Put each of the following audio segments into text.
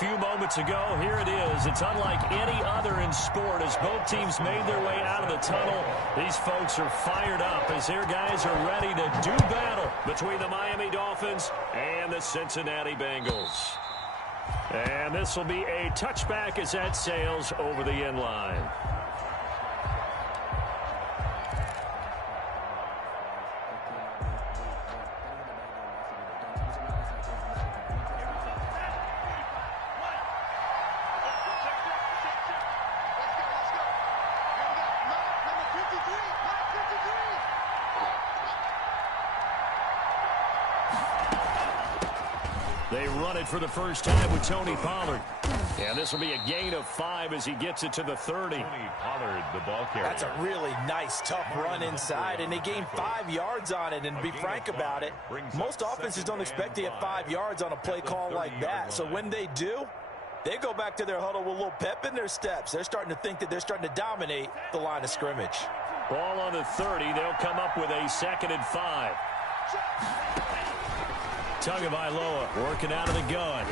few moments ago. Here it is. It's unlike any other in sport as both teams made their way out of the tunnel. These folks are fired up as their guys are ready to do battle between the Miami Dolphins and the Cincinnati Bengals. And this will be a touchback as that sails over the end line. They run it for the first time with Tony Pollard. And this will be a gain of 5 as he gets it to the 30. Tony Pollard, the ball carrier. That's a really nice, tough run inside, and they gained 5 yards on it. And to be frank about it, most offenses don't expect to get 5 yards on a play call like that. So when they do, they go back to their huddle with a little pep in their steps. They're starting to think that they're starting to dominate the line of scrimmage. Ball on the 30. They'll come up with a 2nd and 5. Tagovailoa working out of the gun.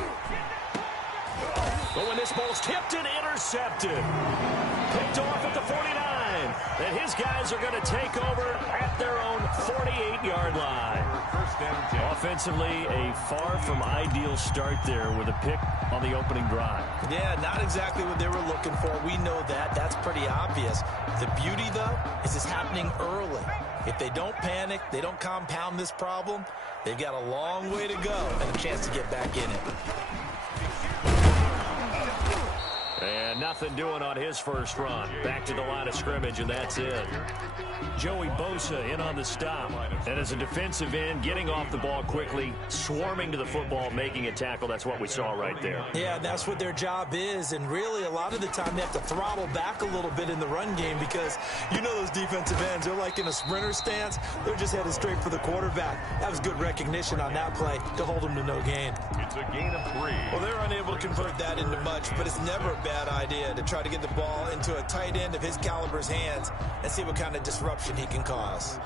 But when this ball's tipped and intercepted, picked off at the 49, and his guys are going to take over at their own 48-yard line. Offensively, a far from ideal start there with a pick on the opening drive. Yeah, not exactly what they were looking for. We know that. That's pretty obvious. The beauty, though, is it's happening early. If they don't panic, they don't compound this problem, they've got a long way to go and a chance to get back in it. And nothing doing on his first run. Back to the line of scrimmage, and that's it. Joey Bosa in on the stop. And as a defensive end, getting off the ball quickly, swarming to the football, making a tackle. That's what we saw right there. Yeah, that's what their job is. And really, a lot of the time, they have to throttle back a little bit in the run game because you know those defensive ends, they're like in a sprinter stance. They're just headed straight for the quarterback. That was good recognition on that play to hold them to no gain. It's a gain of 3. Well, they're unable to convert that into much, but it's never a bad idea to try to get the ball into a tight end of his caliber's hands and see what kind of disruption he can cause.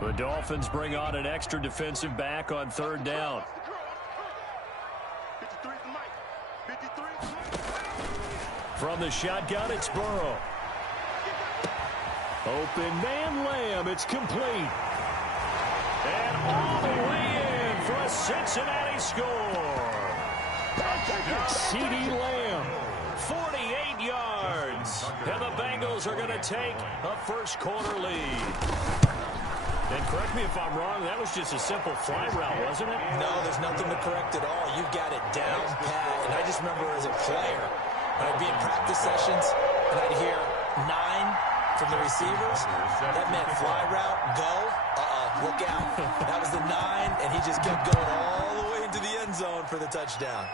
The Dolphins bring on an extra defensive back on 3rd down. From the shotgun, it's Burrow. Open man Lamb, it's complete. And all the way in for a Cincinnati score. CeeDee Lamb, 48 yards. And the Bengals are going to take a first quarter lead. And correct me if I'm wrong, that was just a simple fly route, wasn't it? No, there's nothing to correct at all. You've got it down pat. And I just remember as a player, when I'd be in practice sessions and I'd hear 9 from the receivers, that meant fly route, go, look out. That was the 9, and he just kept going all the way into the end zone for the touchdown.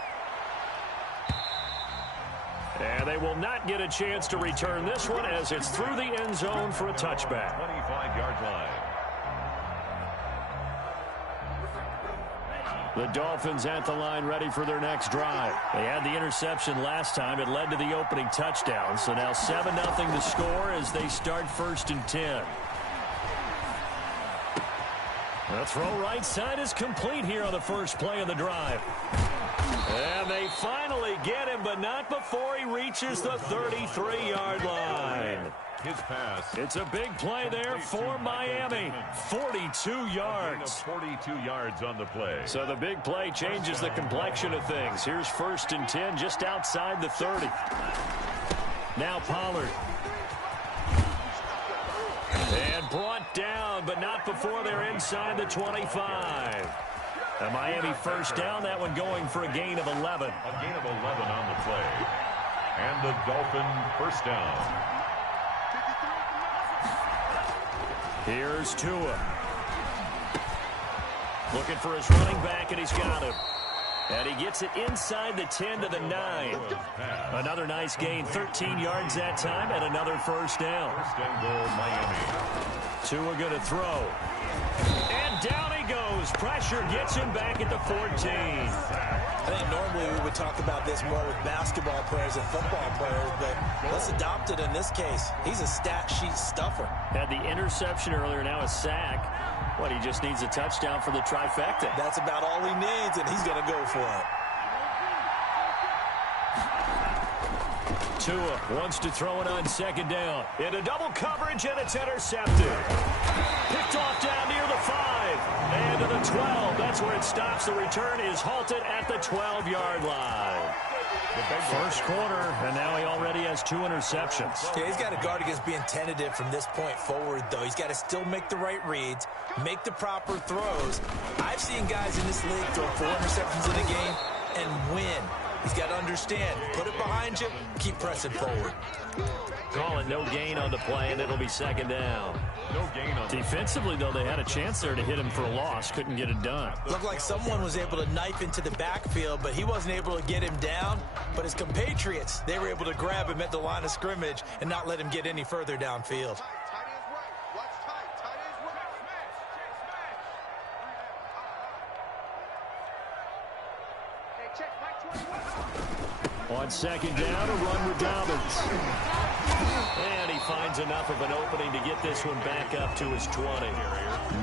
And they will not get a chance to return this one as it's through the end zone for a touchback. 25-yard line. The Dolphins at the line ready for their next drive. They had the interception last time. It led to the opening touchdown. So now 7-0 to score as they start 1st and 10. The throw right side is complete here on the first play of the drive. And they finally get him, but not before he reaches the 33-yard line. His pass. It's a big play there for Miami. 42 yards. 42 yards on the play. So the big play changes the complexion of things. Here's 1st and 10 just outside the 30. Now Pollard. And brought down, but not before they're inside the 25. A Miami first down, that one going for a gain of 11. A gain of 11 on the play. And the Dolphin first down. Here's Tua. Looking for his running back, and he's got him. And he gets it inside the 10 to the 9. Another nice gain, 13 yards that time, and another first down. First and goal, Miami. Tua going to throw. And down he goes. Pressure gets him back at the 14. I think normally we would talk about this more with basketball players and football players, but let's adopt it in this case. He's a stat sheet stuffer. Had the interception earlier, now a sack. What, he just needs a touchdown for the trifecta. That's about all he needs, and he's going to go for it. Tua wants to throw it on second down. Into double coverage, and it's intercepted. Picked off down near the 5. And to the 12. That's where it stops. The return is halted at the 12-yard line. First quarter, and now he already has 2 interceptions. Yeah, he's got to guard against being tentative from this point forward, though. He's got to still make the right reads, make the proper throws. I've seen guys in this league throw 4 interceptions in a game and win. He's got to understand, put it behind you, keep pressing forward. Call it no gain on the play, and it'll be second down. No gain on Defensively, though, they had a chance there to hit him for a loss. Couldn't get it done. Looked like someone was able to knife into the backfield, but he wasn't able to get him down. But his compatriots, they were able to grab him at the line of scrimmage and not let him get any further downfield. On second down, a run with Dobbins. And he finds enough of an opening to get this one back up to his 20.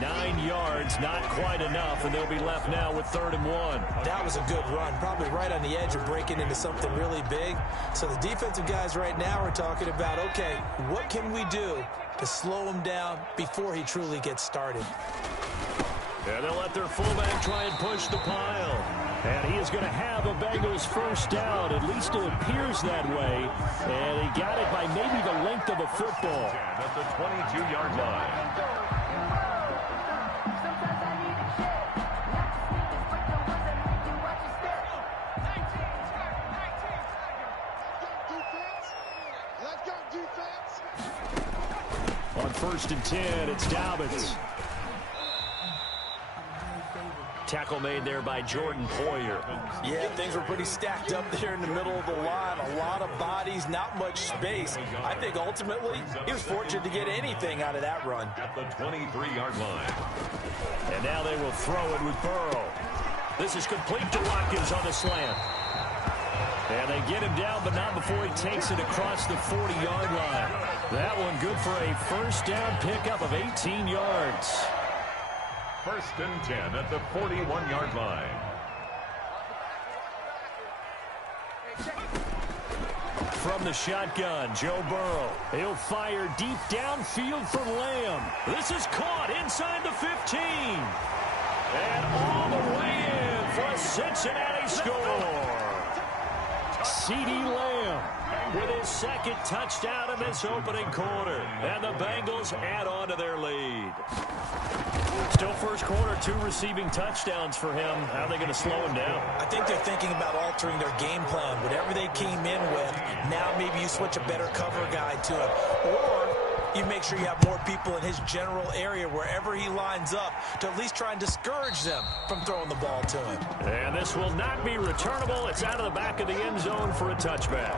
9 yards, not quite enough, and they'll be left now with 3rd and 1. That was a good run, probably right on the edge of breaking into something really big. So the defensive guys right now are talking about, okay, what can we do to slow him down before he truly gets started? And they'll let their fullback try and push the pile. And he is going to have a Bengals first down. At least it appears that way. And he got it by maybe the length of a football. At the 22-yard line. On 1st and 10, it's Dobbins. Tackle made there by Jordan Poyer. Yeah, things were pretty stacked up there in the middle of the line. A lot of bodies, not much space. I think ultimately he was fortunate to get anything out of that run. At the 23-yard line. And now they will throw it with Burrow. This is complete to Watkins on the slant. And they get him down, but not before he takes it across the 40-yard line. That one good for a first down pickup of 18 yards. 1st and 10 at the 41-yard line. From the shotgun, Joe Burrow. He'll fire deep downfield for Lamb. This is caught inside the 15. And all the way in for a Cincinnati score. CeeDee Lamb with his 2nd touchdown of this opening quarter. And the Bengals add on to their lead. Still first quarter, 2 receiving touchdowns for him. How are they going to slow him down? I think they're thinking about altering their game plan. Whatever they came in with, now maybe you switch a better cover guy to him. Or you make sure you have more people in his general area wherever he lines up to at least try and discourage them from throwing the ball to him. And this will not be returnable. It's out of the back of the end zone for a touchback.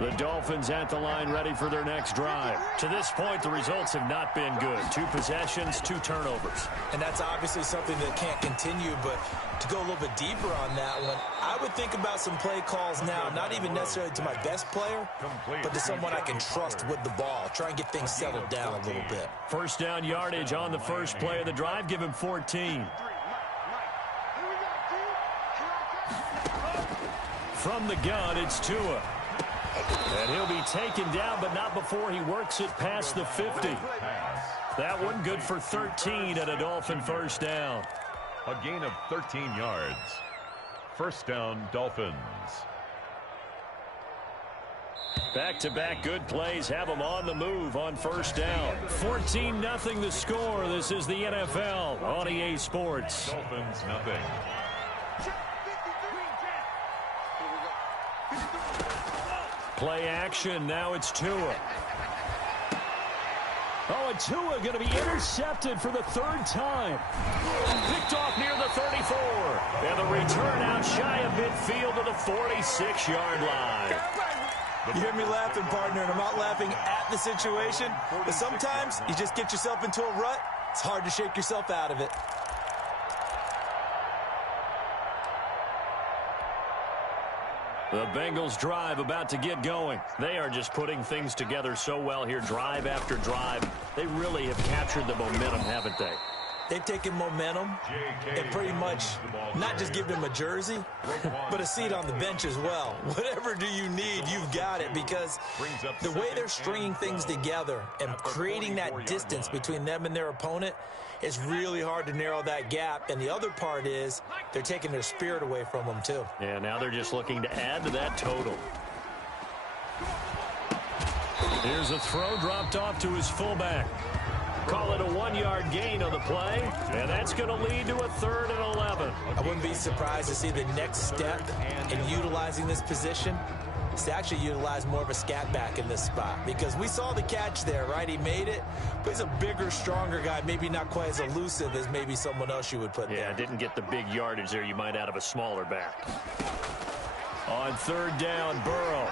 The Dolphins at the line ready for their next drive. To this point, the results have not been good. 2 possessions, 2 turnovers. And that's obviously something that can't continue, but to go a little bit deeper on that one, I would think about some play calls now, not even necessarily to my best player, but to someone I can trust with the ball. Try and get things settled down a little bit. First down yardage on the first play of the drive. Give him 14. From the gun, it's Tua. And he'll be taken down, but not before he works it past the 50. That one good for 13 at a Dolphin first down. A gain of 13 yards. First down, Dolphins. Back-to-back good plays have them on the move on first down. 14-0 the score. This is the NFL on EA Sports. Dolphins nothing. Play action. Now it's Tua. Oh, and Tua going to be intercepted for the third time. Picked off near the 34. And the return out shy of midfield to the 46-yard line. You hear me laughing, partner, and I'm not laughing at the situation, but sometimes you just get yourself into a rut. It's hard to shake yourself out of it. The Bengals drive about to get going. They are just putting things together so well here, drive after drive. They really have captured the momentum, haven't they? They've taken momentum and pretty much not just given him a jersey, but a seat on the bench as well. Whatever do you need, you've got it, because the way they're stringing things together and creating that distance between them and their opponent is really hard to narrow that gap. And the other part is they're taking their spirit away from them, too. Yeah, now they're just looking to add to that total. Here's a throw dropped off to his fullback. Call it a 1-yard gain on the play, and that's going to lead to a 3rd and 11. I wouldn't be surprised to see the next step in utilizing this position is to actually utilize more of a scat back in this spot, because we saw the catch there, right? He made it, but he's a bigger, stronger guy, maybe not quite as elusive as maybe someone else you would put there. Yeah, didn't get the big yardage there you might out of a smaller back. On 3rd down, Burrow.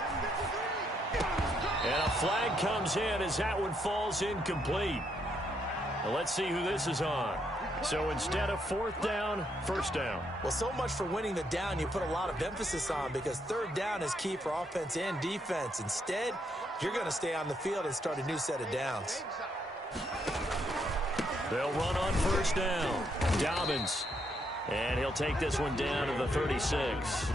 And a flag comes in as that one falls incomplete. Well, let's see who this is on. So instead of 4th down, 1st down. Well, so much for winning the down you put a lot of emphasis on, because 3rd down is key for offense and defense. Instead, you're going to stay on the field and start a new set of downs. They'll run on 1st down. Dobbins. And he'll take this one down to the 36.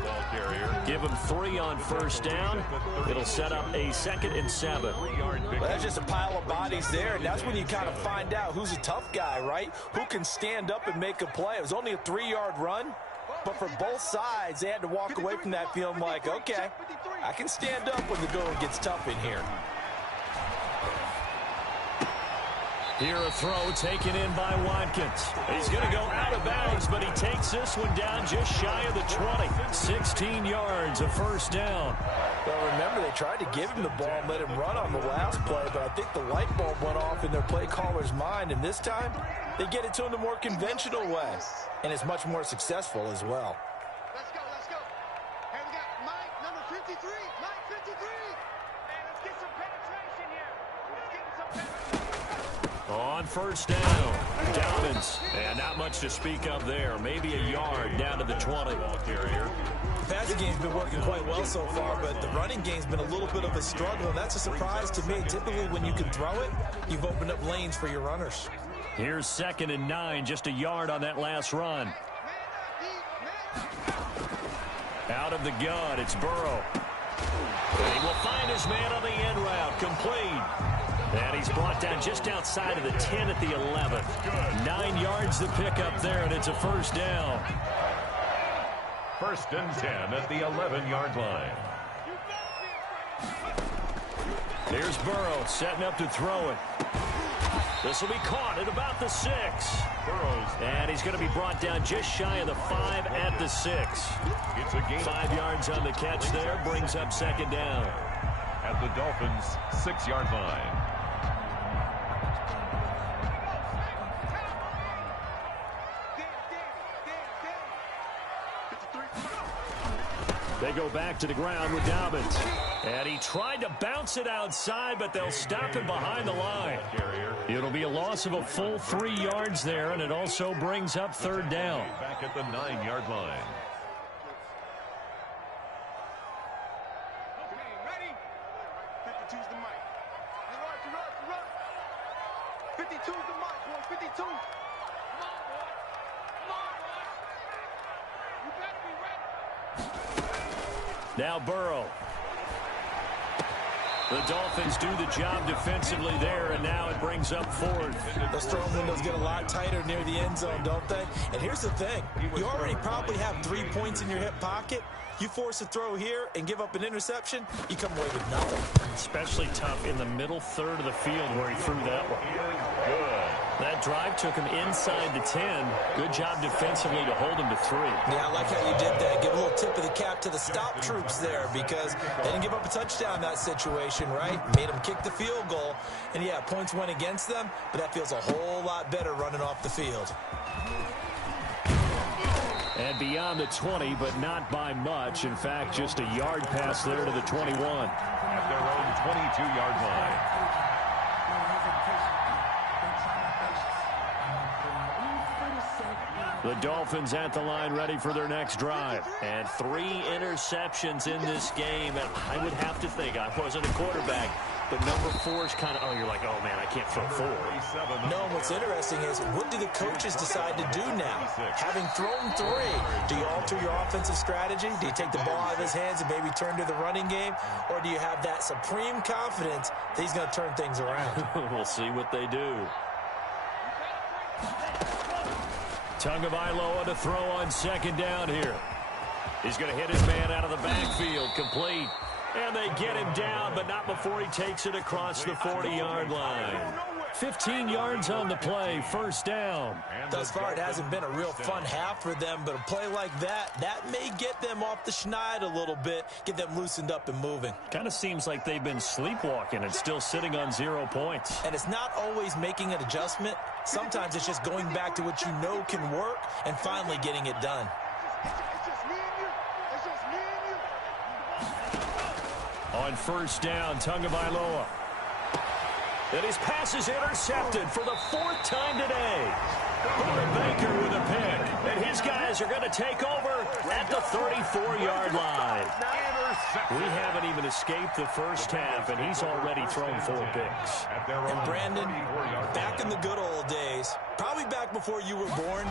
Give him 3 on 1st down. It'll set up a 2nd and 7. Well, that's just a pile of bodies there, and that's when you kind of find out who's a tough guy, right? Who can stand up and make a play. It was only a 3-yard run, but for both sides, they had to walk away from that feeling like, okay, I can stand up when the going gets tough in here. Here a throw taken in by Watkins. He's going to go out of bounds, but he takes this one down just shy of the 20. 16 yards, a 1st down. Well, remember, they tried to give him the ball and let him run on the last play, but I think the light bulb went off in their play caller's mind, and this time they get it to him the more conventional way, and it's much more successful as well. Let's go, let's go. Hey, we got Mike, number 53. Mike, 53. Hey, let's get some penetration here. Let's get some penetration. On 1st down, Dobbins. And not much to speak of there. Maybe a yard down to the 20. The passing game's been working quite well so far, but the running game's been a little bit of a struggle, and that's a surprise to me. Typically, when you can throw it, you've opened up lanes for your runners. Here's 2nd and 9, just a yard on that last run. Out of the gun, it's Burrow. He will find his man on the end route, complete. And he's brought down just outside of the 10 at the 11. 9 yards to pick up there, and it's a 1st down. 1st and 10 at the 11-yard line. Here's Burrow setting up to throw it. This will be caught at about the 6. And he's going to be brought down just shy of the 5 at the 6. It's a gain. 5 yards on the catch there, brings up 2nd down. At the Dolphins' 6-yard line. They go back to the ground with Dobbins. And he tried to bounce it outside, but they'll stop him behind the line. It'll be a loss of a full 3 yards there, and it also brings up 3rd down. Back at the 9-yard line. Okay, ready? 52's the mic. Run. 52's the mic, boy. 52. Come on, boy. You better be ready. Now Burrow. The Dolphins do the job defensively there, and now it brings up 4th. Those throwing windows get a lot tighter near the end zone, don't they? And here's the thing. You already probably have 3 points in your hip pocket. You force a throw here and give up an interception, you come away with nothing. Especially tough in the middle third of the field where he threw that one. That drive took him inside the 10. Good job defensively to hold him to 3. Yeah, I like how you did that. Give a little tip of the cap to the stop troops there because they didn't give up a touchdown in that situation, right? Made them kick the field goal. And, yeah, points went against them, but that feels a whole lot better running off the field. And beyond the 20, but not by much. In fact, just a yard pass there to the 21. At their own 22-yard line. The Dolphins at the line ready for their next drive. And 3 interceptions in this game. And I would have to think, I wasn't a quarterback, but number 4 is kind of, oh, you're like, oh, man, I can't throw 4. No, what's interesting is what do the coaches decide to do now? Having thrown 3, do you alter your offensive strategy? Do you take the ball out of his hands and maybe turn to the running game? Or do you have that supreme confidence that he's going to turn things around? We'll see what they do. Tagovailoa to throw on second down here. He's going to hit his man out of the backfield, complete. And they get him down, but not before he takes it across the 40-yard line. 15 yards on the play, first down. Thus far, it hasn't been a real fun half for them, but a play like that may get them off the schneid a little bit, get them loosened up and moving. Kind of seems like they've been sleepwalking and still sitting on 0 points. And it's not always making an adjustment. Sometimes it's just going back to what you know can work and finally getting it done. It's just me and you. It's just me and you. On first down, Tagovailoa. And his pass is intercepted for the 4th time today. Budda Baker with a pick. And his guys are going to take over at the 34-yard line. We haven't even escaped the first half, and he's already thrown 4 picks. And Brandon, back in the good old days, probably back before you were born,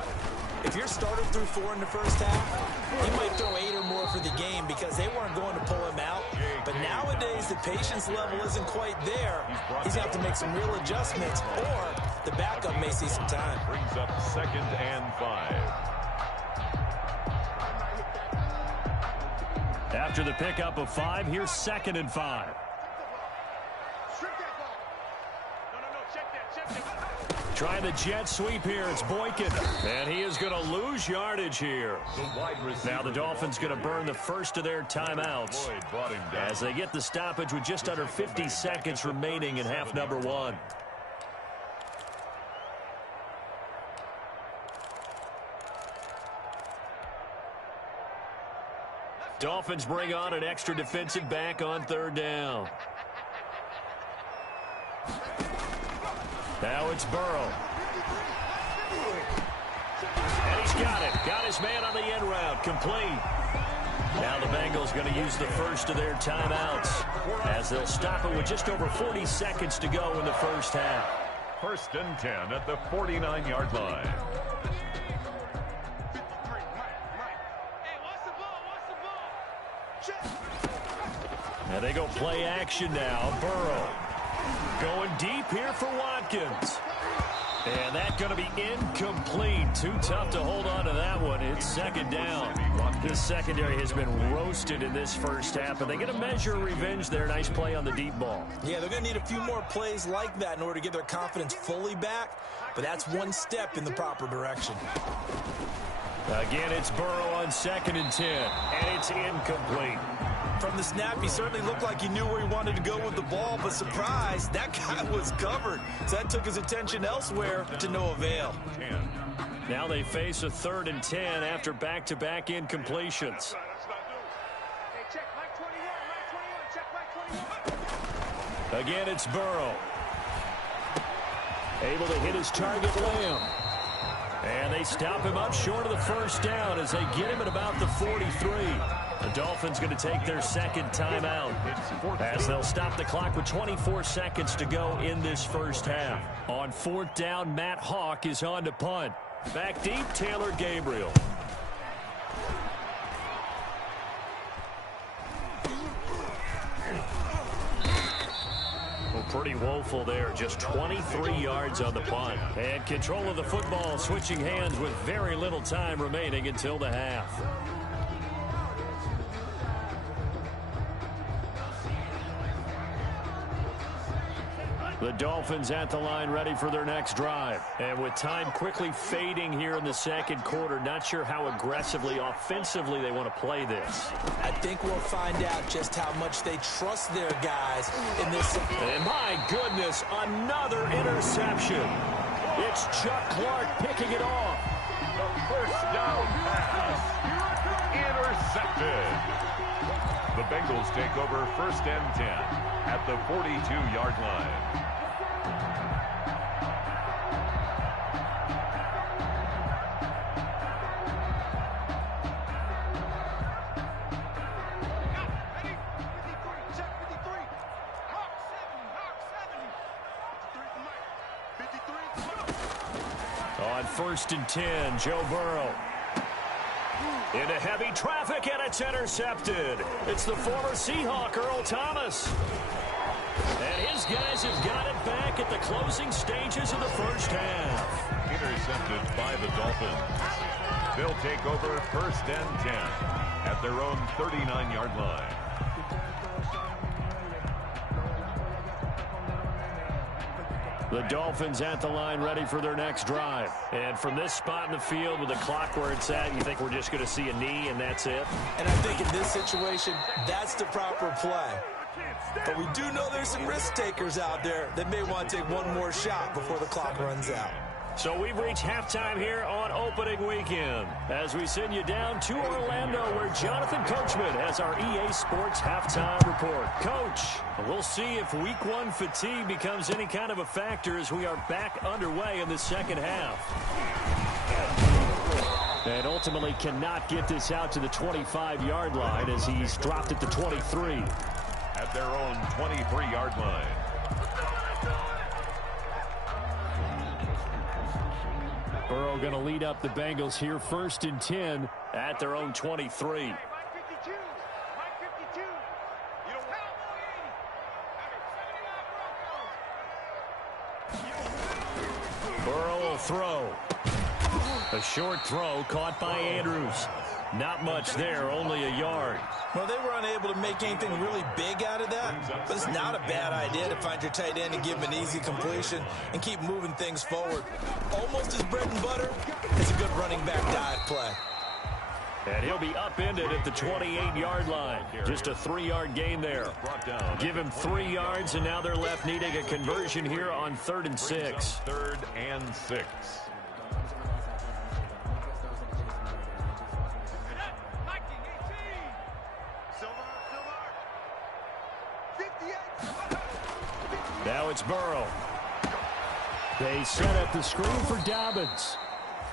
if your starter threw 4 in the first half, he might throw 8 or more for the game because they weren't going to pull him out. But nowadays, the patience level isn't quite there. He's going to have to make some real adjustments, or the backup may see some time. Brings up 2nd and 5. After the pickup of 5, here's 2nd and 5. Strip that ball. No, check that. Trying the jet sweep here. It's Boykin. And he is going to lose yardage here. Now the Dolphins going to burn the first of their timeouts as they get the stoppage with just under 50 seconds remaining in half number 1. Dolphins bring on an extra defensive back on 3rd down. Now it's Burrow. And he's got it. Got his man on the end route. Complete. Now the Bengals going to use the first of their timeouts as they'll stop it with just over 40 seconds to go in the first half. 1st and 10 at the 49-yard line. And they go play action now. Burrow going deep here for Watkins. And that's going to be incomplete. Too tough to hold on to that one. It's 2nd down. This secondary has been roasted in this first half, and they get a measure of revenge there. Nice play on the deep ball. Yeah, they're going to need a few more plays like that in order to get their confidence fully back, but that's one step in the proper direction. Again, it's Burrow on 2nd and 10, and it's incomplete. From the snap, he certainly looked like he knew where he wanted to go with the ball, but surprise, that guy was covered. So that took his attention elsewhere to no avail. Now they face a 3rd and 10 after back-to-back incompletions. Hey, check Mike 21, check Mike 21. Again, it's Burrow. Able to hit his target, Lamb. And they stop him up short of the first down as they get him at about the 43. The Dolphins going to take their 2nd timeout as they'll stop the clock with 24 seconds to go in this first half. On 4th down, Matt Hawk is on to punt. Back deep, Taylor Gabriel. Well, pretty woeful there. Just 23 yards on the punt. And control of the football switching hands with very little time remaining until the half. The Dolphins at the line ready for their next drive. And with time quickly fading here in the second quarter, not sure how aggressively, offensively they want to play this. I think we'll find out just how much they trust their guys in this. And my goodness, another interception. It's Chuck Clark picking it off. The first down pass. Intercepted. The Bengals take over 1st and 10 at the 42-yard line. On 1st and 10, Joe Burrow. Into heavy traffic, and it's intercepted. It's the former Seahawk, Earl Thomas. And his guys have got it back at the closing stages of the first half. Intercepted by the Dolphins. They'll take over 1st and 10 at their own 39-yard line. The Dolphins at the line ready for their next drive. And from this spot in the field with the clock where it's at, you think we're just going to see a knee and that's it? And I think in this situation, that's the proper play. But we do know there's some risk takers out there that may want to take one more shot before the clock runs out. So we've reached halftime here on opening weekend as we send you down to Orlando where Jonathan Coachman has our EA Sports halftime report. Coach, we'll see if week one fatigue becomes any kind of a factor as we are back underway in the second half. And ultimately cannot get this out to the 25-yard line as he's dropped at the 23. At their own 23-yard line. Burrow going to lead up the Bengals here 1st and 10 at their own 23. Mike 52. Mike 52. You don't help. Burrow will throw. A short throw caught by Andrews. Not much there, only a yard. Well, they were unable to make anything really big out of that, but it's not a bad idea to find your tight end and give him an easy completion and keep moving things forward. Almost as bread and butter as a good running back dive play. And he'll be upended at the 28-yard line. Just a 3-yard gain there. Give him 3 yards, and now they're left needing a conversion here on 3rd and 6. 3rd and 6. Now it's Burrow. They set up the screen for Dobbins.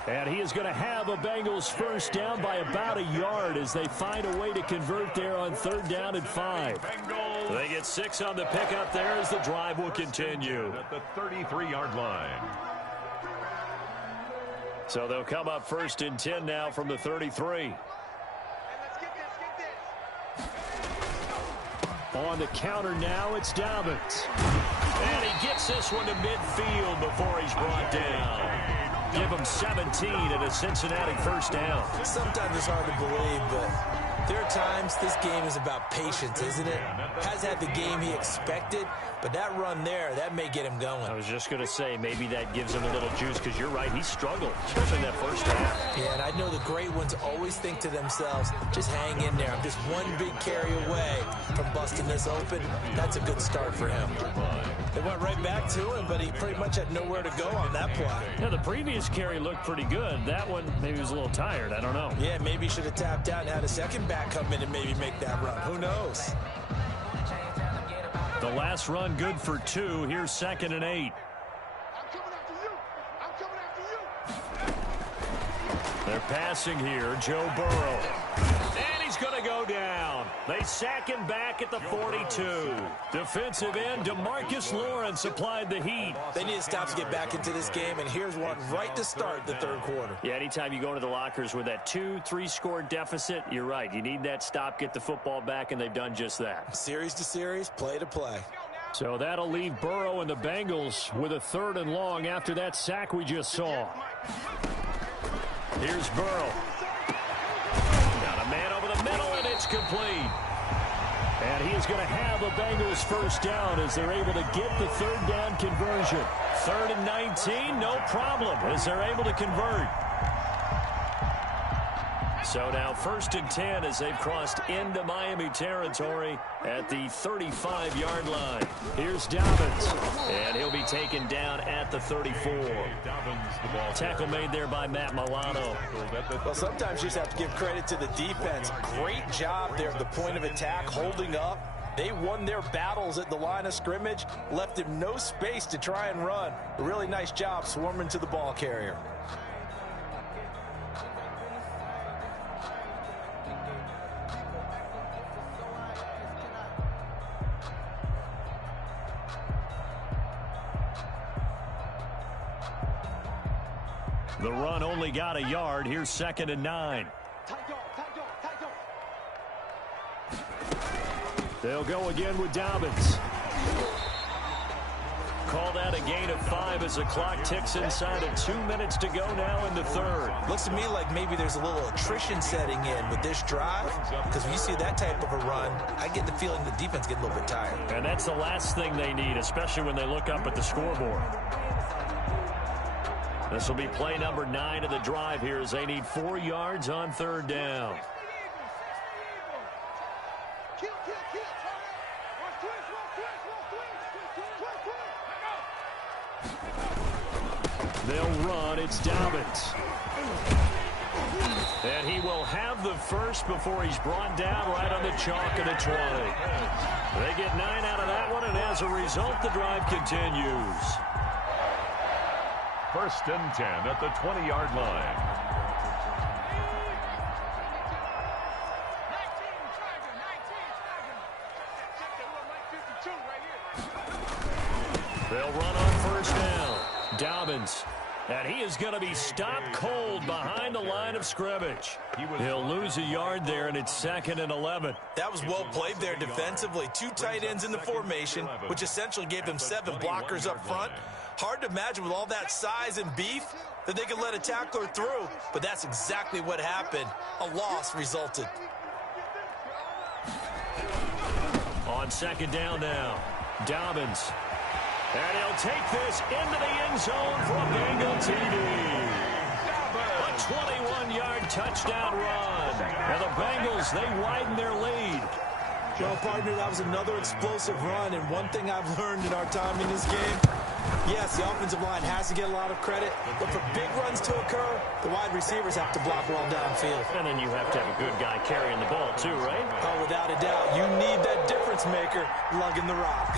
And he is going to have a Bengals first down by about a yard as they find a way to convert there on 3rd down and 5. They get 6 on the pickup there as the drive will continue. At the 33-yard line. So they'll come up 1st and 10 now from the 33. On the counter now, it's Dobbins. And he gets this one to midfield before he's brought down. Give him 17 and a Cincinnati first down. Sometimes it's hard to believe, but there are times this game is about patience, isn't it? Has had the game he expected, but that run there, that may get him going. I was just going to say, maybe that gives him a little juice because you're right, he struggled, especially in that first half. Yeah, and I know the great ones always think to themselves, just hang in there. I'm just one big carry away from busting this open. That's a good start for him. They went right back to him, but he pretty much had nowhere to go on that play. Yeah, the previous carry looked pretty good. That one, maybe he was a little tired. I don't know. Yeah, maybe he should have tapped out and had a second back come in and maybe make that run. Who knows? The last run good for 2. Here's 2nd and 8. I'm coming after you. I'm coming after you. They're passing here. Joe Burrow. And he's going to go down. They sack him back at the 42. Defensive end DeMarcus Lawrence applied the heat. They need to stop to get back into this game, and here's one right to start the 3rd quarter. Yeah, anytime you go into the lockers with that 2-3 score deficit, you're right. You need that stop, get the football back, and they've done just that. Series to series, play to play. So that'll leave Burrow and the Bengals with a 3rd and long after that sack we just saw. Here's Burrow. Got a man over the middle, and it's complete. And he is going to have a Bengals first down as they're able to get the third down conversion. 3rd and 19, no problem as they're able to convert. So now 1st and 10 as they've crossed into Miami territory at the 35-yard line. Here's Dobbins, and he'll be taken down at the 34. Tackle made there by Matt Milano. Well, sometimes you just have to give credit to the defense. Great job there at the point of attack, holding up. They won their battles at the line of scrimmage, left him no space to try and run. A really nice job swarming to the ball carrier. The run only got a yard. Here's 2nd and 9. They'll go again with Dobbins. Call that a gain of 5 as the clock ticks inside of 2 minutes to go now in the 3rd. Looks to me like maybe there's a little attrition setting in with this drive, because when you see that type of a run, I get the feeling the defense gets a little bit tired. And that's the last thing they need, especially when they look up at the scoreboard. This will be play number 9 of the drive here as they need 4 yards on 3rd down. They'll run. It's Dobbins. And he will have the first before he's brought down right on the chalk of the 20. They get 9 out of that one, and as a result, the drive continues. 1st and 10 at the 20-yard line. They'll run on 1st down. Dobbins. And he is going to be stopped cold behind the line of scrimmage. He'll lose a yard there, and it's 2nd and 11. That was well played there defensively. 2 tight ends in the formation, which essentially gave them 7 blockers up front. Hard to imagine with all that size and beef that they could let a tackler through, but that's exactly what happened. A loss resulted. On 2nd down now, Dobbins. And he'll take this into the end zone for a Bengal TD. A 21-yard touchdown run. And the Bengals, they widen their lead. Well, partner, that was another explosive run, and one thing I've learned in our time in this game, yes, the offensive line has to get a lot of credit, but for big runs to occur, the wide receivers have to block well downfield. And then you have to have a good guy carrying the ball too, right? Oh, without a doubt. You need that difference maker lugging the rock.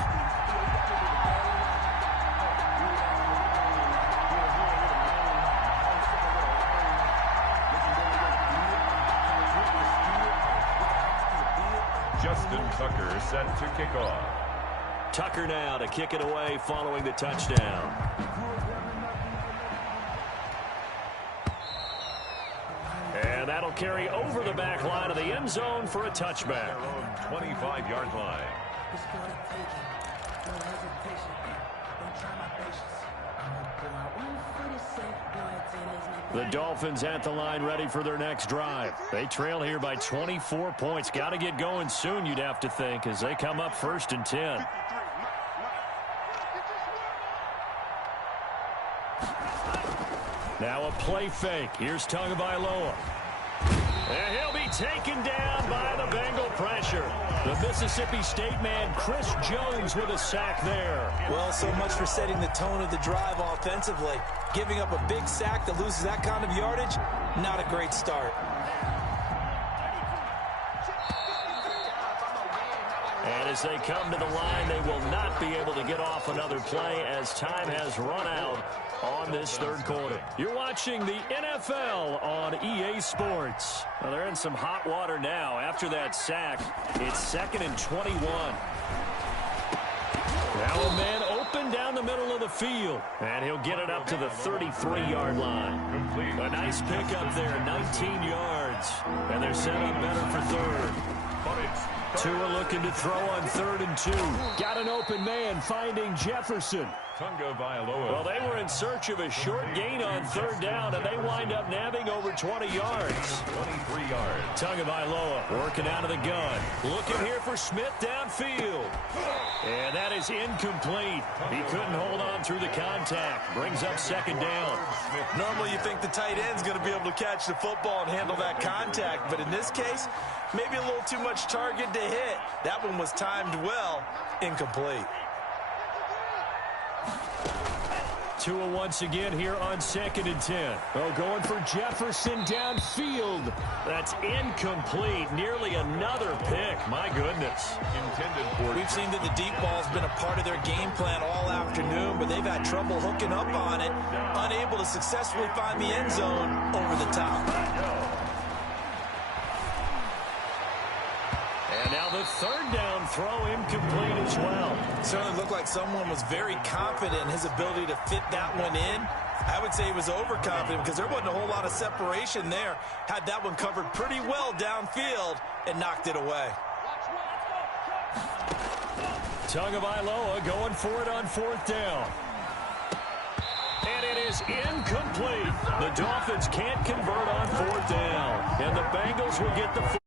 Justin Tucker set to kick off. Tucker now to kick it away following the touchdown. And that'll carry over the back line of the end zone for a touchback. 25-yard line. The Dolphins at the line ready for their next drive. They trail here by 24 points. Got to get going soon, you'd have to think, as they come up 1st and 10. Now a play fake. Here's Tagovailoa. And he'll be taken down by the Bengal pressure. The Mississippi State man, Chris Jones, with a sack there. Well, so much for setting the tone of the drive offensively. Giving up a big sack that loses that kind of yardage, not a great start. And as they come to the line, they will not be able to get off another play as time has run out on this 3rd quarter. You're watching the NFL on EA Sports. Well, they're in some hot water now. After that sack, it's 2nd and 21. Now a man open down the middle of the field, and he'll get it up to the 33-yard line. A nice pickup there, 19 yards, and they're set up better for 3rd. But it's Tua looking to throw on 3rd and 2. Got an open man finding Jefferson. Tagovailoa. Well, they were in search of a short gain on 3rd down, and they wind up nabbing over 20 yards. 23 yards. Tagovailoa working out of the gun. Looking here for Smith downfield. And that is incomplete. He couldn't hold on through the contact. Brings up 2nd down. Normally you think the tight end's going to be able to catch the football and handle that contact, but in this case, maybe a little too much target to hit. That one was timed well, incomplete. Tua once again here on 2nd and 10. Oh, going for Jefferson downfield. That's incomplete. Nearly another pick. My goodness. Intended for. We've seen that the deep ball's been a part of their game plan all afternoon, but they've had trouble hooking up on it, unable to successfully find the end zone over the top. And now the 3rd down throw incomplete as well. Certainly looked like someone was very confident in his ability to fit that one in. I would say he was overconfident because there wasn't a whole lot of separation there. Had that one covered pretty well downfield and knocked it away. Tagovailoa going for it on 4th down. And it is incomplete. The Dolphins can't convert on 4th down. And the Bengals will get the